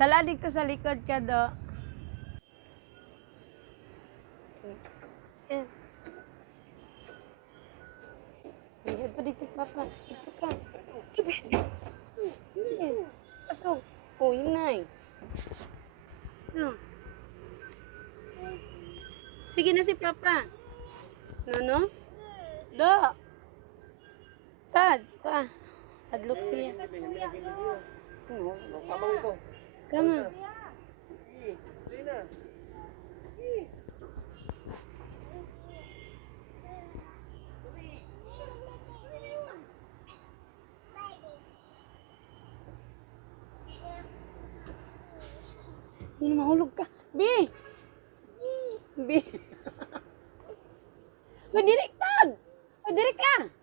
Sala dito sa likod ka do. Yan. Dito dito papa. Dito ka. Sige. Pasok. Oh, yun na eh. Ito. Sige na si papa. No? Do. Tad. Pa. Adlok siya. Kama. Yun, mahulog ka. B! B! Madirik, Tad! Madirik ka!